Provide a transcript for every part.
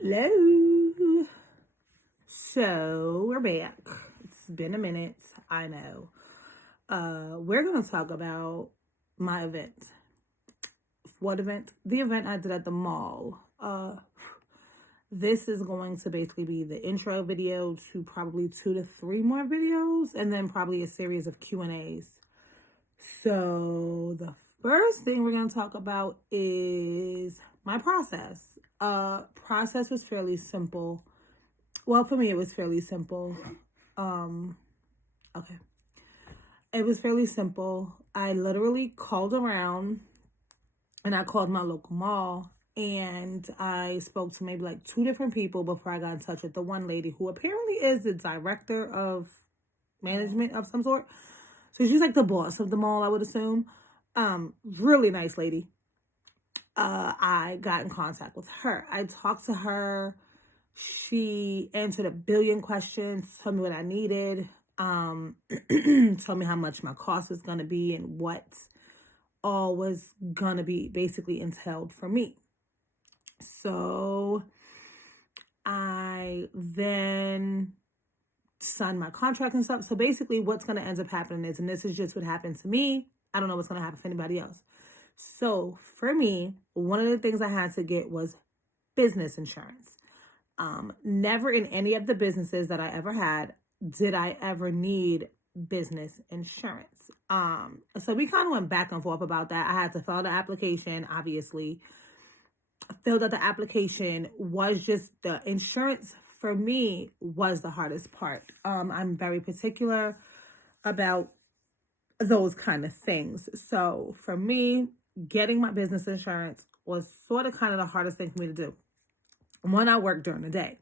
Hello. So we're back. It's been a minute. I know. We're gonna talk about my event. What event? The event I did at the mall. This is going to basically be the intro video to probably 2 to 3 more videos, and then probably a series of Q&As. So the first thing we're gonna talk about is my process. Process was fairly simple. Well, for me, it was fairly simple. Um, okay. It was fairly simple. I literally called around and I called my local mall and I spoke to maybe like 2 different people before I got in touch with the one lady who apparently is the director of management of some sort. So she's like the boss of the mall, I would assume. Really nice lady. I got in contact with her. I talked to her. She answered a billion questions, told me what I needed, told me how much my cost was going to be and what all was going to be basically entailed for me. So I then signed my contract and stuff. So basically what's going to end up happening is, and this is just what happened to me, I don't know what's going to happen for anybody else. So for me, one of the things I had to get was business insurance. Never in any of the businesses that I ever had did I ever need business insurance. So we kind of went back and forth about that. I had to fill the application, obviously. Filled out the application, was just the insurance for me was the hardest part. I'm very particular about those kind of things. So for me, getting my business insurance was sort of kind of the hardest thing for me to do. One, I work during the day.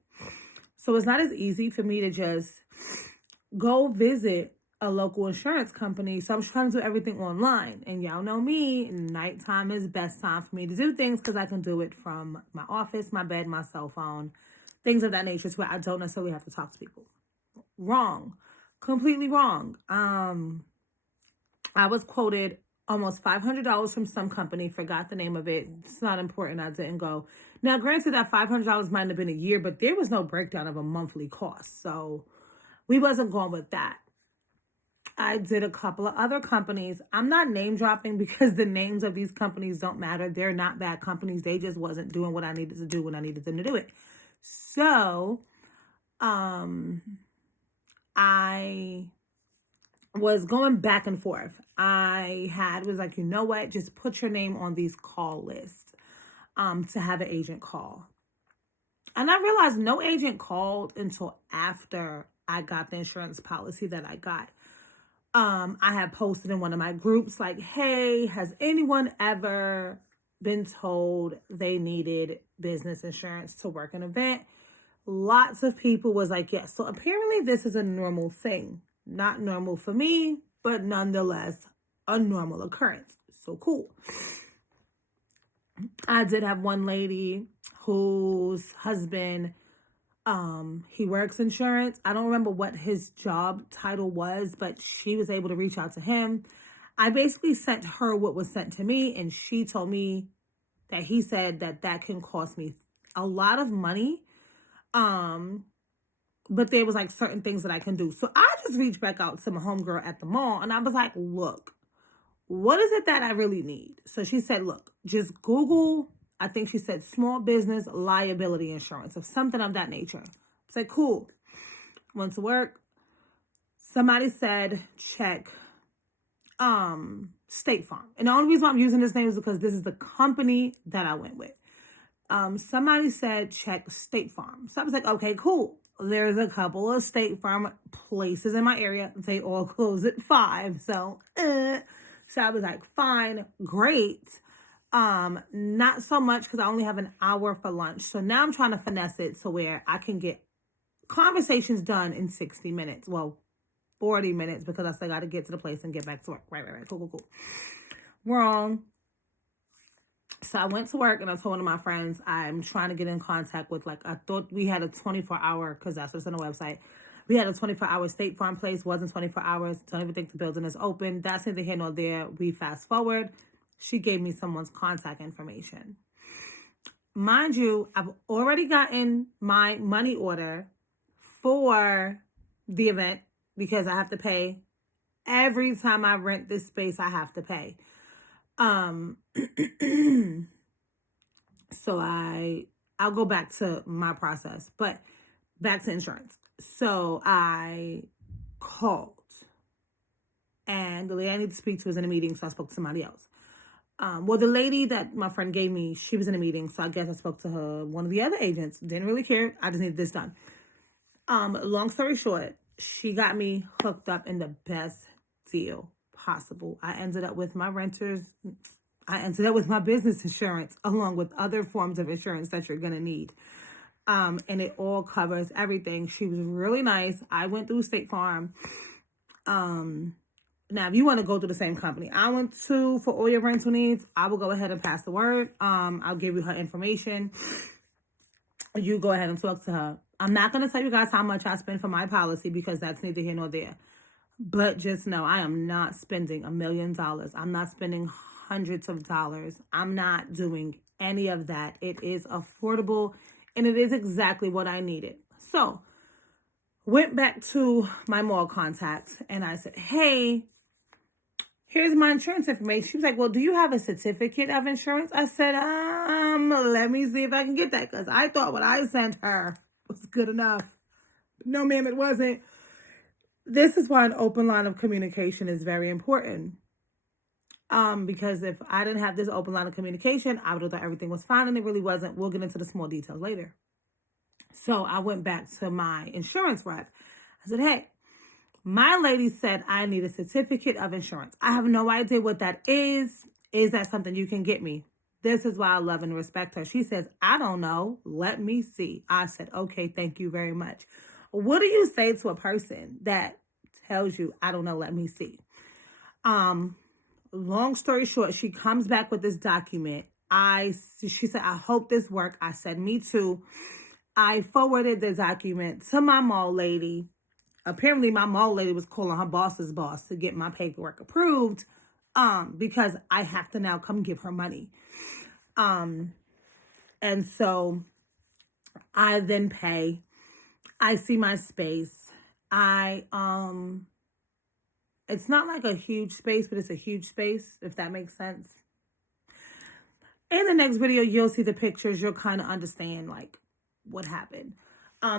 So it's not as easy for me to just go visit a local insurance company. So I'm trying to do everything online. And y'all know me, nighttime is best time for me to do things because I can do it from my office, my bed, my cell phone, things of that nature, so I don't necessarily have to talk to people. Wrong. Completely wrong. I was quoted almost $500 from some company, forgot the name of it. It's not important. I didn't go. Now, granted, that $500 might have been a year, but there was no breakdown of a monthly cost. So we wasn't going with that. I did a couple of other companies. I'm not name dropping because the names of these companies don't matter. They're not bad companies. They just wasn't doing what I needed to do when I needed them to do it. So, I was going back and forth. Was like, you know what? Just put your name on these call lists to have an agent call. And I realized no agent called until after I got the insurance policy that I got. I had posted in one of my groups like, hey, has anyone ever been told they needed business insurance to work an event? Lots of people was like, yes. So apparently this is a normal thing. Not normal for me, but nonetheless a normal occurrence. So cool. I did have one lady whose husband, he works insurance. I don't remember what his job title was, but she was able to reach out to him. I basically sent her what was sent to me, and she told me that he said that can cost me a lot of money. But there was like certain things that I can do. So I just reached back out to my homegirl at the mall and I was like, look, what is it that I really need? So she said, look, just Google, I think she said small business liability insurance or something of that nature. I said, cool. Went to work. Somebody said, check State Farm. And the only reason I'm using this name is because this is the company that I went with. Somebody said, check State Farm. So I was like, okay, cool. There's a couple of State Farm places in my area. They all close at 5. So I was like, fine, great. Not so much because I only have an hour for lunch. So now I'm trying to finesse it to where I can get conversations done in 60 minutes. Well, 40 minutes because I still got to get to the place and get back to work. Right. Cool. Wrong. So I went to work and I told one of my friends I'm trying to get in contact with, like, I thought we had a 24-hour, because that's what's on the website. We had a 24-hour State Farm place, wasn't 24 hours. Don't even think the building is open. That's neither here nor there. We fast forward. She gave me someone's contact information. mind you, I've already gotten my money order for the event because I have to pay every time I rent this space. I have to pay. So I'll go back to my process, but back to insurance. So I called, and the lady I need to speak to was in a meeting, so I spoke to somebody else. Well, the lady that my friend gave me, she was in a meeting, so I guess I spoke to her. One of the other agents didn't really care. I just needed this done. Long story short, she got me hooked up in the best deal possible. I ended up with my business insurance along with other forms of insurance that you're gonna need. And it all covers everything. She was really nice. I went through State Farm. Now, if you want to go through the same company I went to for all your rental needs, I will go ahead and pass the word. I'll give you her information. You go ahead and talk to her. I'm not going to tell you guys how much I spend for my policy because that's neither here nor there. But just know I am not spending $1 million. I'm not spending hundreds of dollars. I'm not doing any of that. It is affordable and it is exactly what I needed. So, went back to my mall contacts and I said, hey, here's my insurance information. She was like, well, do you have a certificate of insurance? I said, let me see if I can get that because I thought what I sent her was good enough. No, ma'am, it wasn't. This is why an open line of communication is very important. Because if I didn't have this open line of communication, I would have thought everything was fine and it really wasn't. We'll get into the small details later. So I went back to my insurance rep. I said, hey, my lady said I need a certificate of insurance. I have no idea what that is. Is that something you can get me? This is why I love and respect her. She says, I don't know. Let me see. I said, okay, thank you very much. What do you say to a person that tells you, I don't know, let me see? Long story short, she comes back with this document. She said, I hope this works. I said, me too. I forwarded the document to my mall lady. Apparently, my mall lady was calling her boss's boss to get my paperwork approved because I have to now come give her money. And so I then pay. I see my space. It's not like a huge space, but it's a huge space, if that makes sense. In the next video, you'll see the pictures. You'll kind of understand like what happened.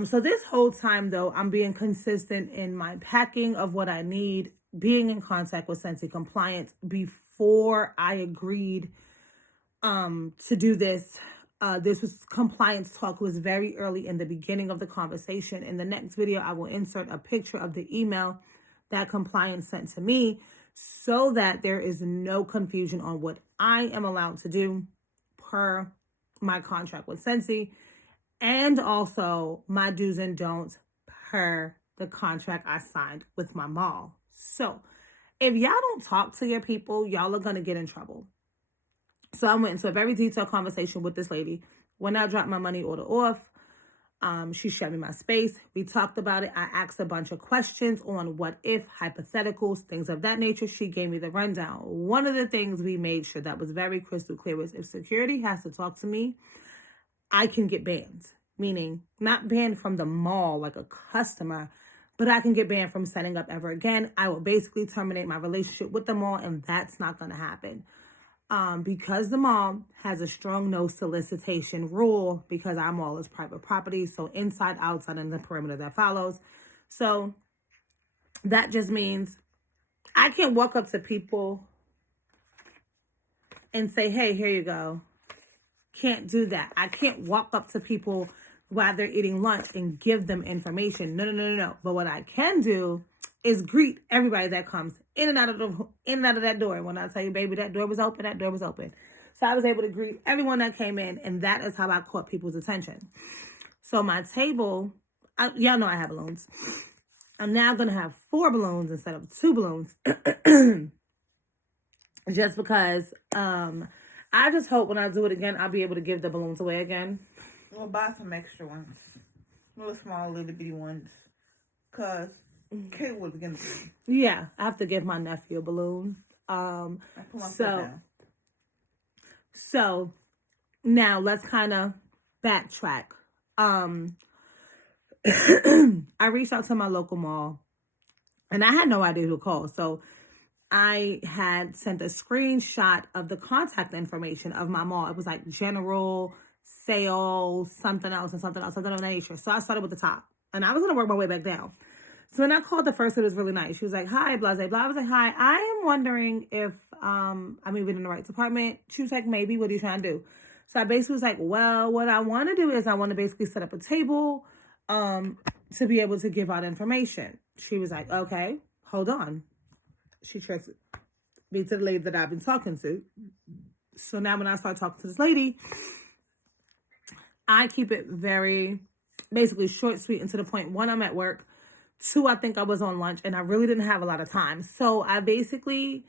So this whole time though, I'm being consistent in my packing of what I need, being in contact with Scentsy Compliance before I agreed to do this. This was compliance talk was very early in the beginning of the conversation. In the next video, I will insert a picture of the email that compliance sent to me so that there is no confusion on what I am allowed to do per my contract with Scentsy and also my do's and don'ts per the contract I signed with my mall. So if y'all don't talk to your people, y'all are going to get in trouble. So I went into a very detailed conversation with this lady. When I dropped my money order off, she showed me my space. We talked about it. I asked a bunch of questions on what if, hypotheticals, things of that nature. She gave me the rundown. One of the things we made sure that was very crystal clear was if security has to talk to me, I can get banned. Meaning not banned from the mall like a customer, but I can get banned from setting up ever again. I will basically terminate my relationship with the mall, and that's not going to happen. Because the mall has a strong no solicitation rule because our mall is private property. So inside, outside, and the perimeter that follows. So that just means I can't walk up to people and say, hey, here you go. Can't do that. I can't walk up to people while they're eating lunch and give them information. No. But what I can do is greet everybody that comes in and out of that door. When I tell you, baby, that door was open. So I was able to greet everyone that came in, and that is how I caught people's attention. So my table, y'all know I have balloons. I'm now going to have 4 balloons instead of 2 balloons. Just because I just hope when I do it again, I'll be able to give the balloons away again. We'll buy some extra ones. Little small, little bitty ones. Because Kate was going to. Yeah, I have to give my nephew a balloon. So Now let's kind of backtrack. I reached out to my local mall and I had no idea who called. So I had sent a screenshot of the contact information of my mall. It was like general sales, something else, and something else, something of that nature. So I started with the top and I was going to work my way back down. So when I called the first, it was really nice. She was like, hi, blah, blah, blah. I was like, hi, I am wondering if I'm even in the right department. She was like, maybe. What are you trying to do? So I basically was like, well, what I want to do is I want to basically set up a table to be able to give out information. She was like, okay, hold on. She trusted me to the lady that I've been talking to. So now when I start talking to this lady, I keep it very basically short, sweet, and to the point. One, I'm at work. Two, I think I was on lunch and I really didn't have a lot of time. So I basically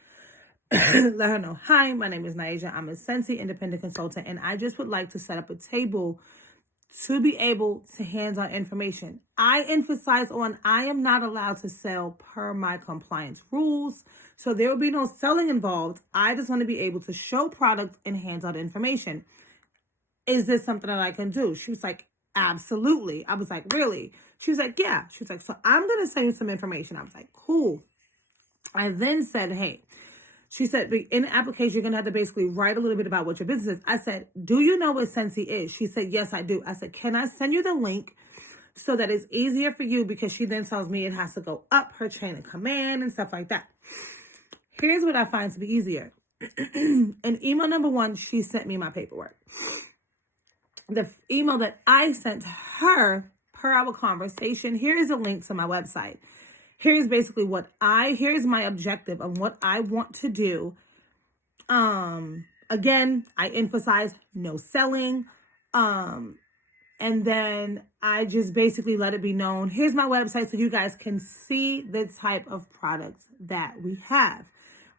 let her know, hi, my name is Naija. I'm a Scentsy independent consultant and I just would like to set up a table to be able to hand out information. I emphasize on I am not allowed to sell per my compliance rules. So there will be no selling involved. I just want to be able to show products and hand out information. Is this something that I can do? She was like, absolutely. I was like, really? She was like, yeah. She was like, so I'm going to send you some information. I was like, cool. I then said, hey, she said, in the application, you're going to have to basically write a little bit about what your business is. I said, do you know what Scentsy is? She said, yes, I do. I said, can I send you the link so that it's easier for you? Because she then tells me it has to go up her chain of command and stuff like that. Here's what I find to be easier. In email number 1, she sent me my paperwork. The email that I sent her per our conversation, here is a link to my website. Here's basically here's my objective of what I want to do. Again, I emphasize no selling. And then I just basically let it be known. Here's my website so you guys can see the type of products that we have.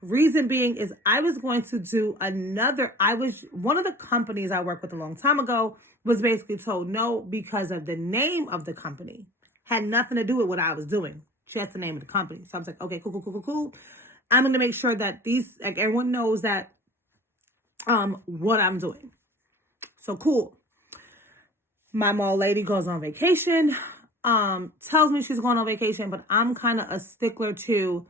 Reason being is I was going to do one of the companies I worked with a long time ago was basically told no because of the name of the company. Had nothing to do with what I was doing. Just the name of the company. So I was like, okay, cool. I'm going to make sure that everyone knows that, what I'm doing. So cool. My mall lady goes on vacation, tells me she's going on vacation, but I'm kind of a stickler too.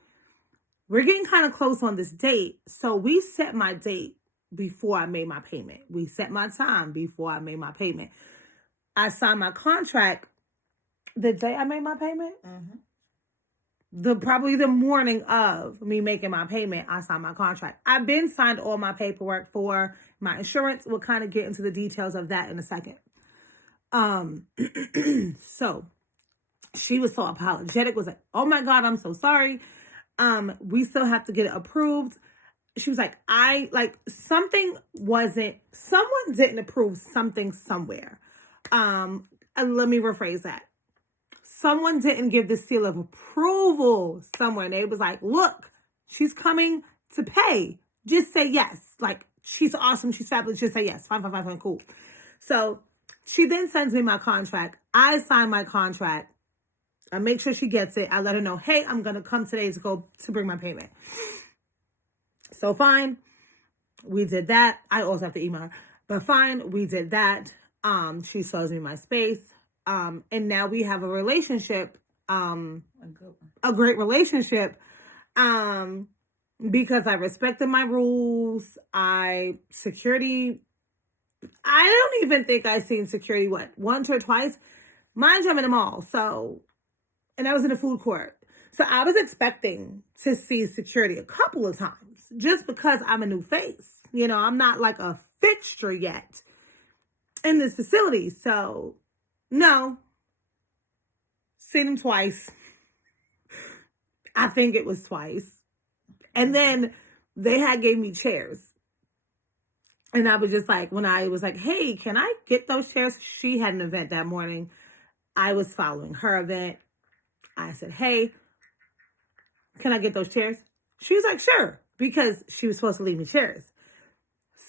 We're getting kind of close on this date. So we set my date before I made my payment. We set my time before I made my payment. I signed my contract the day I made my payment. Mm-hmm. Probably the morning of me making my payment, I signed my contract. I've been signed all my paperwork for my insurance. We'll kind of get into the details of that in a second. So she was so apologetic, was like, oh my God, I'm so sorry. We still have to get it approved. She was like, someone didn't approve something somewhere. And let me rephrase that. Someone didn't give the seal of approval somewhere. And they was like, look, she's coming to pay. Just say yes. Like, she's awesome. She's fabulous. Just say yes. Fine, cool. So she then sends me my contract. I sign my contract. I make sure she gets it. I let her know, hey, I'm going to come today to bring my payment. So fine. We did that. I also have to email her. But fine, we did that. She shows me my space. And now we have a relationship, a great relationship, because I respected my rules. Security, I don't even think I've seen security, once or twice. Mind you, I'm in the mall, and I was in a food court. So I was expecting to see security a couple of times, just because I'm a new face. I'm not like a fixture yet in this facility. So no, seen them twice. I think it was twice. And then they gave me chairs. And I was just like, when I was like, hey, can I get those chairs? She had an event that morning. I was following her event. I said, hey, can I get those chairs? She was like, sure, because she was supposed to leave me chairs.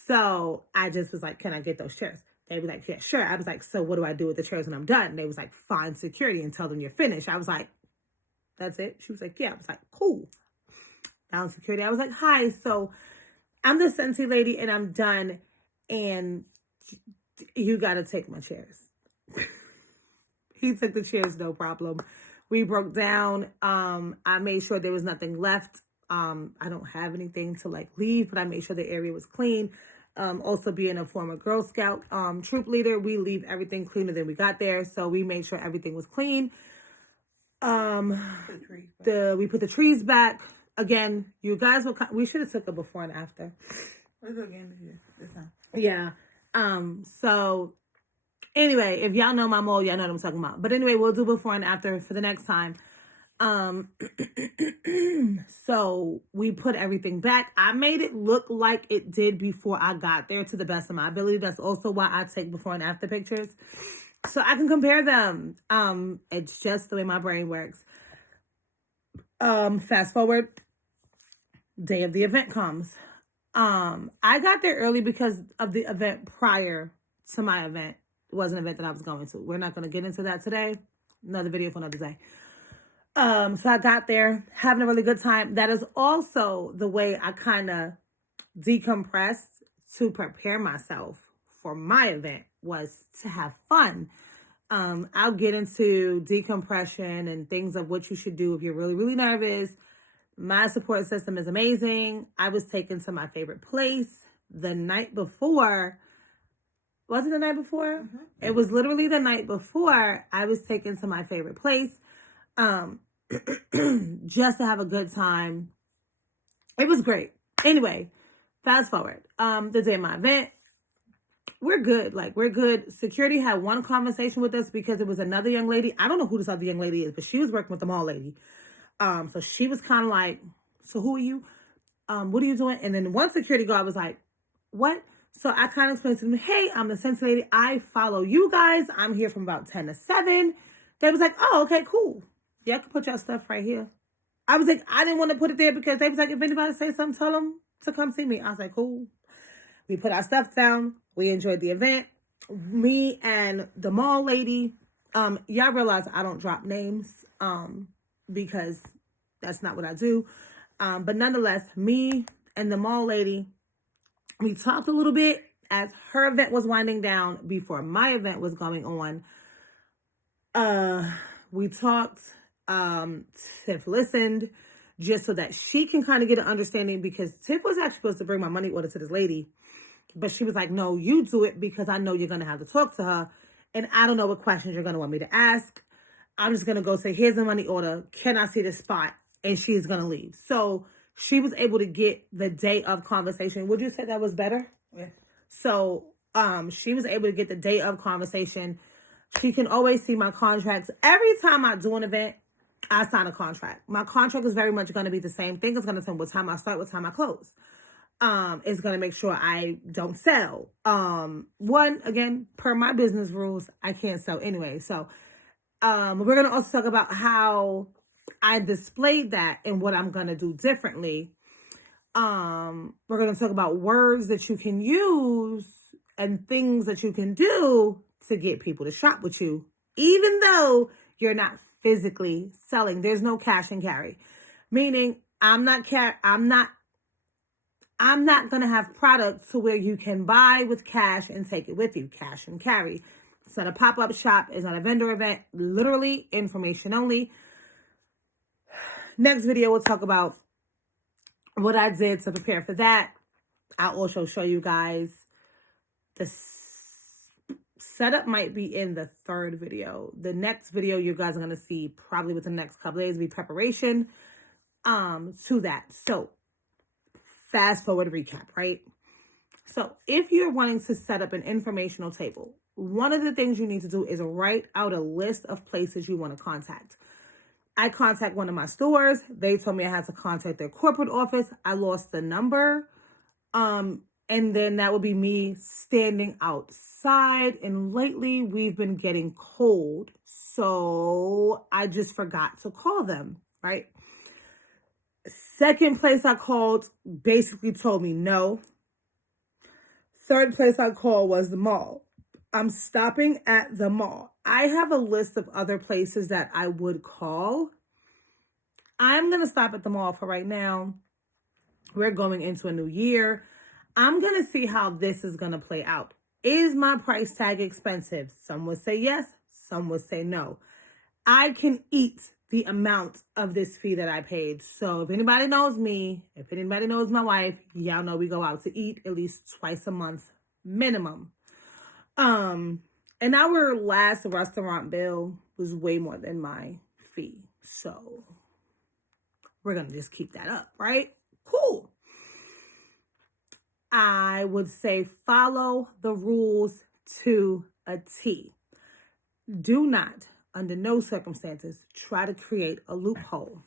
So I just was like, can I get those chairs? They were like, yeah, sure. I was like, so what do I do with the chairs when I'm done? And they was like, find security and tell them you're finished. I was like, that's it? She was like, yeah. I was like, cool. Found security. I was like, hi. So I'm the Scentsy lady and I'm done. And you got to take my chairs. He took the chairs, no problem. We broke down. I made sure there was nothing left. I don't have anything to like leave, but I made sure the area was clean. Also being a former Girl Scout troop leader, we leave everything cleaner than we got there. So we made sure everything was clean. We put the trees back. Again, you guys we should have took a before and after. Let's do it again this time. Yeah. So anyway, if y'all know my mole, y'all know what I'm talking about. But anyway, we'll do before and after for the next time. So we put everything back. I made it look like it did before I got there to the best of my ability. That's also why I take before and after pictures, so I can compare them. It's just the way my brain works. Fast forward, day of the event comes. I got there early because of the event prior to my event. It was an event that I was going to. We're not going to get into that today. Another video for another day. So I got there having a really good time. That is also the way I kind of decompressed to prepare myself for my event, was to have fun. I'll get into decompression and things of what you should do if you're really, really nervous. My support system is amazing. I was taken to my favorite place the night before. Was it the night before? Mm-hmm. It was literally the night before I was taken to my favorite place. Just to have a good time. It was great. Anyway, fast forward. The day of my event, we're good. Like, we're good. Security had one conversation with us because it was another young lady. I don't know who this other young lady is, but she was working with the mall lady. So she was kind of like, so who are you? What are you doing? And then one security guard was like, what? So I kind of explained to them, hey, I'm the Sense lady. I follow you guys. I'm here from about 10 to 7. They was like, oh, okay, cool. Y'all can put your stuff right here. I was like, I didn't want to put it there because they was like, if anybody say something, tell them to come see me. I was like, cool. We put our stuff down. We enjoyed the event. Me and the mall lady, y'all realize I don't drop names because that's not what I do. But nonetheless, me and the mall lady, we talked a little bit as her event was winding down before my event was going on. We talked. Tiff listened just so that she can kind of get an understanding, because Tiff was actually supposed to bring my money order to this lady, but she was like, no, you do it because I know you're going to have to talk to her and I don't know what questions you're going to want me to ask. I'm just going to go say, here's the money order. Can I see the spot? And she's going to leave. So she was able to get the day of conversation. Would you say that was better? Yeah. So, she was able to get the day of conversation. She can always see my contracts. Every time I do an event, I sign a contract. My contract is very much going to be the same thing. It's going to tell me what time I start, what time I close. It's going to make sure I don't sell. One, again, per my business rules, I can't sell anyway. So, we're going to also talk about how I displayed that and what I'm going to do differently. We're going to talk about words that you can use and things that you can do to get people to shop with you, even though you're not physically selling. There's no cash and carry, meaning I'm not going to have products to where you can buy with cash and take it with you. Cash and carry. It's not a pop-up shop. It's not a vendor event. Literally information only. Next video, we'll talk about what I did to prepare for that. I'll also show you guys the setup might be in the third video. The next video you guys are going to see probably within the next couple days be preparation to that. So fast forward recap, right? So if you're wanting to set up an informational table, one of the things you need to do is write out a list of places you want to contact. I contact one of my stores. They told me I had to contact their corporate office. I lost the number. And then that would be me standing outside. And lately we've been getting cold. So I just forgot to call them, right? Second place I called basically told me no. Third place I called was the mall. I'm stopping at the mall. I have a list of other places that I would call. I'm going to stop at the mall for right now. We're going into a new year. I'm going to see how this is going to play out. Is my price tag expensive? Some would say yes, some would say no. I can eat the amount of this fee that I paid. So if anybody knows me, if anybody knows my wife, y'all know we go out to eat at least twice a month minimum. And our last restaurant bill was way more than my fee. So we're going to just keep that up, right? Cool. I would say follow the rules to a T. Do not, under no circumstances, try to create a loophole.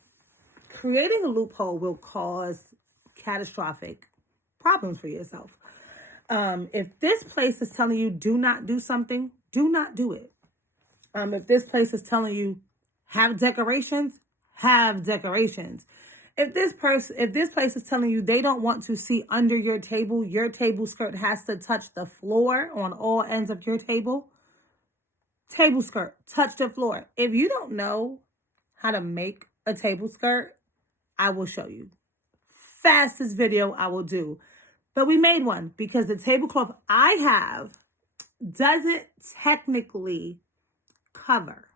Creating a loophole will cause catastrophic problems for yourself. If this place is telling you do not do something, do not do it. If this place is telling you have decorations, have decorations. If this place is telling you they don't want to see under your table skirt has to touch the floor on all ends of your table skirt, touch the floor. If you don't know how to make a table skirt, I will show you. Fastest video I will do. But we made one because the tablecloth I have doesn't technically cover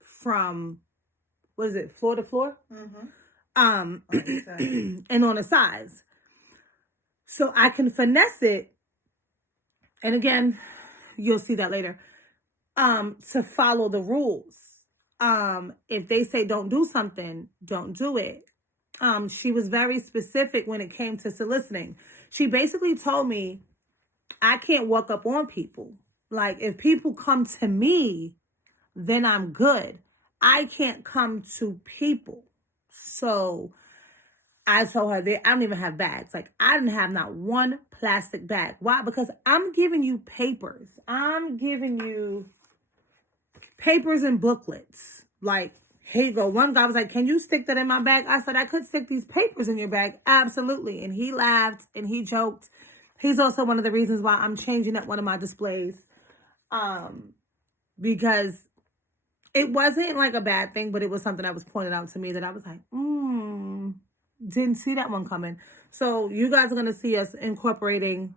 from, what is it, floor to floor? Mm-hmm. And on the sides. So I can finesse it. And again, you'll see that later. To follow the rules. If they say don't do something, don't do it. She was very specific when it came to soliciting. She basically told me I can't walk up on people. Like, if people come to me, then I'm good. I can't come to people. So I told her that I don't even have bags. Like, I didn't have not one plastic bag. Why? Because I'm giving you papers. I'm giving you papers and booklets. Like, here you go. One guy was like, can you stick that in my bag? I said, I could stick these papers in your bag. Absolutely. And he laughed and he joked. He's also one of the reasons why I'm changing up one of my displays. Because it wasn't like a bad thing, but it was something that was pointed out to me that I was like, didn't see that one coming. So you guys are going to see us incorporating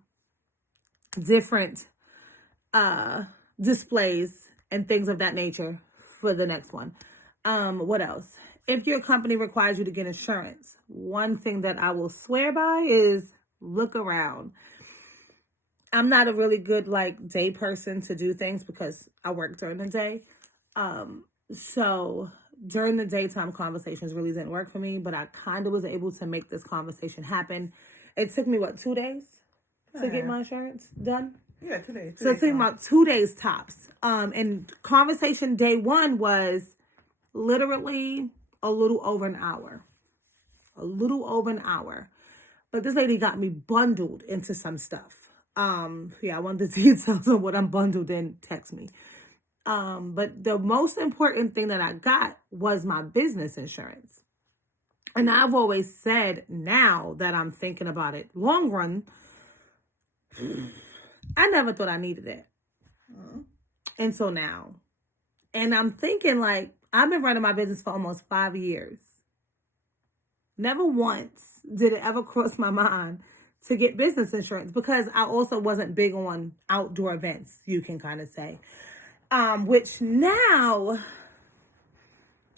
different displays and things of that nature for the next one. What else? If your company requires you to get insurance, one thing that I will swear by is look around. I'm not a really good day person to do things because I work during the day. So during the daytime conversations really didn't work for me, but I kind of was able to make this conversation happen. It took me 2 days to get my insurance done? Yeah, 2 days. So it took me about 2 days tops. And conversation day one was literally a little over an hour. But this lady got me bundled into some stuff. I want the details on what I'm bundled in, text me. But the most important thing that I got was my business insurance. And I've always said, now that I'm thinking about it, long run, I never thought I needed it. Until now. And I'm thinking I've been running my business for almost 5 years. Never once did it ever cross my mind to get business insurance because I also wasn't big on outdoor events, you can kind of say. Which now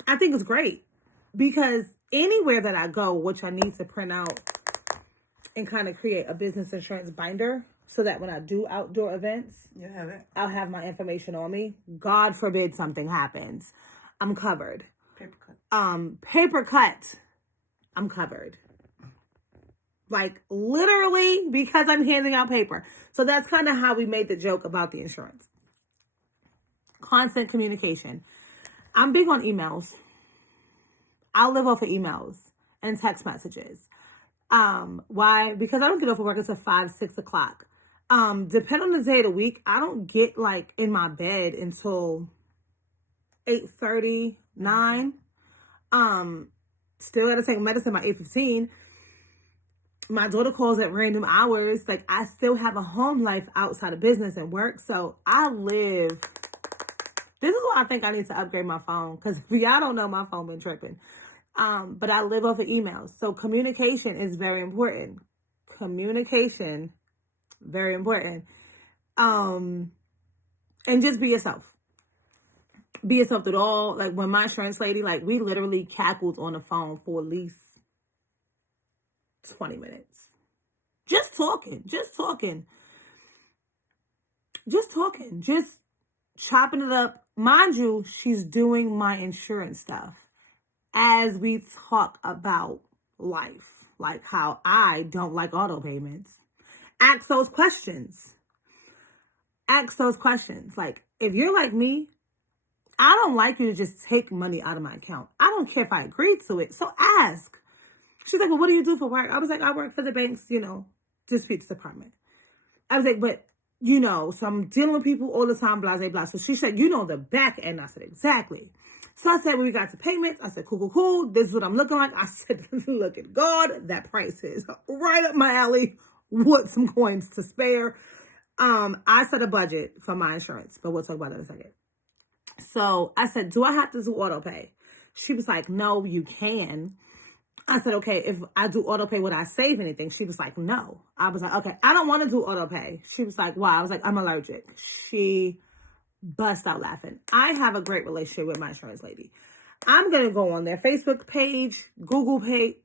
I think is great because anywhere that I go, which I need to print out and kind of create a business insurance binder so that when I do outdoor events, you have it. I'll have my information on me. God forbid something happens. I'm covered. Paper cut. Paper cut. I'm covered. Literally because I'm handing out paper. So that's kind of how we made the joke about the insurance. Constant communication. I'm big on emails. I'll live off of emails and text messages. Why? Because I don't get off of work until 5, 6 o'clock. Depending on the day of the week, I don't get in my bed until 8:30, 9. Still gotta take medicine by 8:15. My daughter calls at random hours. I still have a home life outside of business and work. So I live. This is why I think I need to upgrade my phone. Because if y'all don't know, my phone been tripping. But I live off of emails. So communication is very important. Communication, very important. And just be yourself. Be yourself through it all. Like when my insurance lady, like we literally cackled on the phone for at least 20 minutes. Just talking, just chopping it up. Mind you, she's doing my insurance stuff as we talk about life, like how I don't like auto payments. Ask those questions. Like, if you're like me, I don't like you to just take money out of my account. I don't care if I agreed to it. So ask. She's like, well, what do you do for work? I was like, I work for the bank's, disputes department. I was like, but, so I'm dealing with people all the time, blah, blah, blah. So she said, the back end. I said, exactly. So I said, when we got to payments, I said, cool. This is what I'm looking like. I said, look at God. That price is right up my alley with some coins to spare. I set a budget for my insurance, but we'll talk about that in a second. So I said, do I have to do auto pay? She was like, no, you can. I said, okay, if I do auto pay, would I save anything? She was like, no. I was like, okay, I don't want to do auto pay. She was like, why? I was like, I'm allergic. She bust out laughing. I have a great relationship with my insurance lady. I'm going to go on their Facebook page, Google page,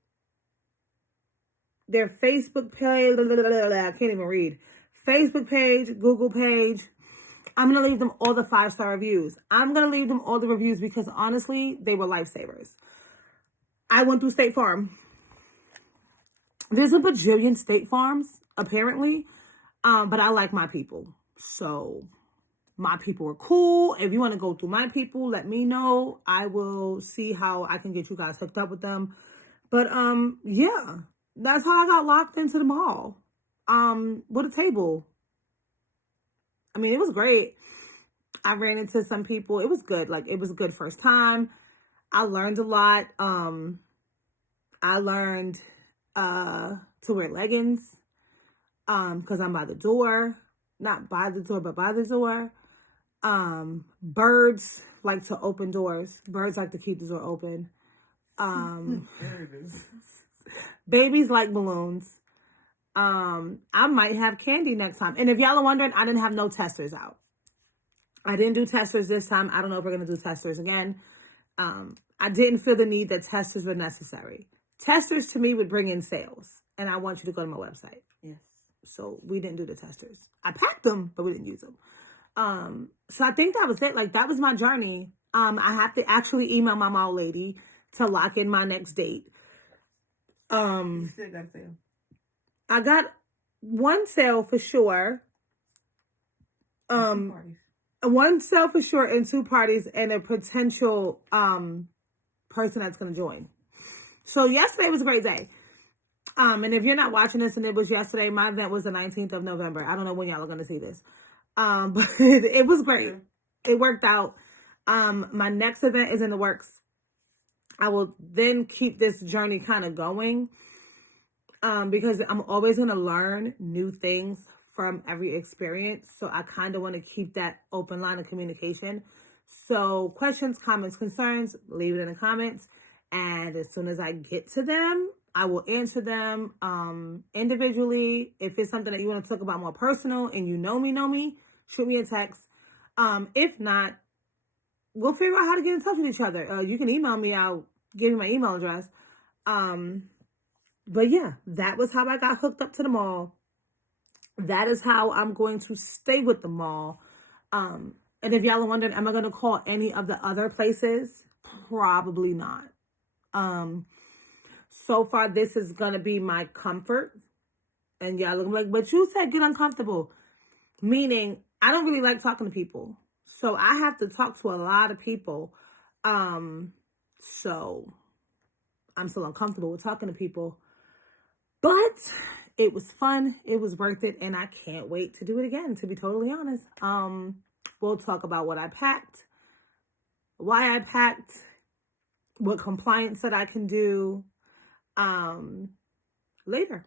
their Facebook page, I can't even read. Facebook page, Google page. I'm going to leave them all the 5-star reviews. I'm going to leave them all the reviews because honestly, they were lifesavers. I went through State Farm. There's a bajillion State Farms, apparently. But I like my people. So my people are cool. If you want to go through my people, let me know. I will see how I can get you guys hooked up with them. But yeah, that's how I got locked into the mall. With a table. I mean, it was great. I ran into some people. It was good. Like, it was a good first time. I learned a lot. I learned to wear leggings because I'm by the door. Not by the door, but by the door. Birds like to open doors. Birds like to keep the door open. There it is. Babies like balloons. I might have candy next time. And if y'all are wondering, I didn't have no testers out. I didn't do testers this time. I don't know if we're going to do testers again. I didn't feel the need that testers were necessary. Testers to me would bring in sales. And I want you to go to my website. Yes. So we didn't do the testers. I packed them, but we didn't use them. So I think that was it. Like, that was my journey. I have to actually email my mall lady to lock in my next date. You still got sale. I got one sale for sure. One sale for sure and 2 parties and a potential person that's going to join. So yesterday was a great day. And if you're not watching this and it was yesterday, my event was the 19th of November. I don't know when y'all are going to see this. But it was great. Yeah. It worked out. My next event is in the works. I will then keep this journey kind of going. Because I'm always going to learn new things from every experience. So I kind of want to keep that open line of communication. So questions, comments, concerns, leave it in the comments. And as soon as I get to them, I will answer them individually. If it's something that you want to talk about more personal and you know me, shoot me a text. If not, we'll figure out how to get in touch with each other. You can email me. I'll give you my email address. But yeah, that was how I got hooked up to the mall. That is how I'm going to stay with the mall. And if y'all are wondering, am I going to call any of the other places? Probably not. So far, this is going to be my comfort. And y'all look like, but you said get uncomfortable. Meaning, I don't really like talking to people. So I have to talk to a lot of people. So I'm still uncomfortable with talking to people. But it was fun. It was worth it. And I can't wait to do it again, to be totally honest. We'll talk about what I packed, why I packed, what compliance that I can do later.